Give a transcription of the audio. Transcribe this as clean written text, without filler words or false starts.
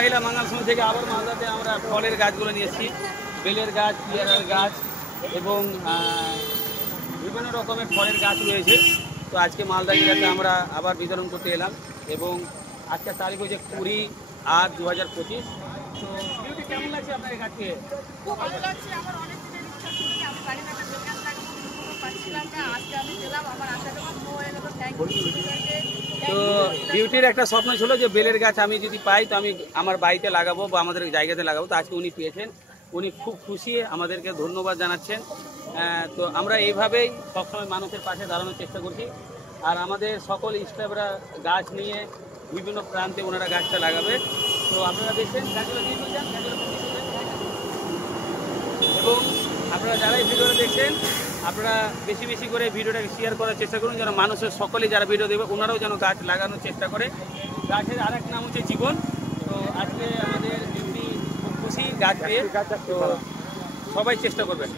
মহিলা মাঙ্গাল সমিতি থেকে আবার মালদাতে আমরা ফলের গাছগুলো নিয়েছি, বেলের গাছ, পেয়ারার গাছ এবং বিভিন্ন রকমের ফলের গাছ রয়েছে। তো আজকে মালদা জেলাতে আমরা আবার বিতরণ করতে এলাম এবং আজকের তারিখ হচ্ছে 20/8/2025। তো বিউটি কেমন লাগছে আপনার এই গাছকে? খুব ভালো লাগছে। আমার অনেক দিনের ইচ্ছা ছিল যে আমি বাড়িতে একটা বেল গাছ লাগাবো, কিন্তু পাচ্ছিলাম না। আজকে আমি পেলাম, আমার আশাটা পূর্ণ হয়ে গেল। Thank you. তো বিউটির একটা স্বপ্ন ছিল যে বেলের গাছ আমি যদি পাই তো আমি আমার বাড়িতে লাগাবো বা আমাদের জায়গাতে লাগাবো। তো আজকে উনি পেয়েছেন, উনি খুব খুশি, আমাদেরকে ধন্যবাদ জানাচ্ছেন। তো আমরা এইভাবেই সবসময় মানুষের পাশে দাঁড়ানোর চেষ্টা করছি। আর আমাদের সকল স্টাফরা গাছ নিয়ে বিভিন্ন প্রান্তে ওনারা গাছটা লাগাবে। তো আপনারা দেখছেন গাছগুলো দিয়ে দিয়ে যান, গাছগুলো দিয়ে দিয়ে যান। এবং আপনারা যারা এই ভিডিওটা দেখছেন আপনারা বেশি বেশি করে ভিডিওটাকে শেয়ার করার চেষ্টা করুন, যেন মানুষের সকলেই যারা ভিডিও দেবে ওনারাও যেন গাছ লাগানোর চেষ্টা করে। গাছের আরেক নাম হচ্ছে জীবন। তো আজকে আমাদের বিউটি খুব খুশি গাছ পেয়ে, তো সবাই চেষ্টা করবেন।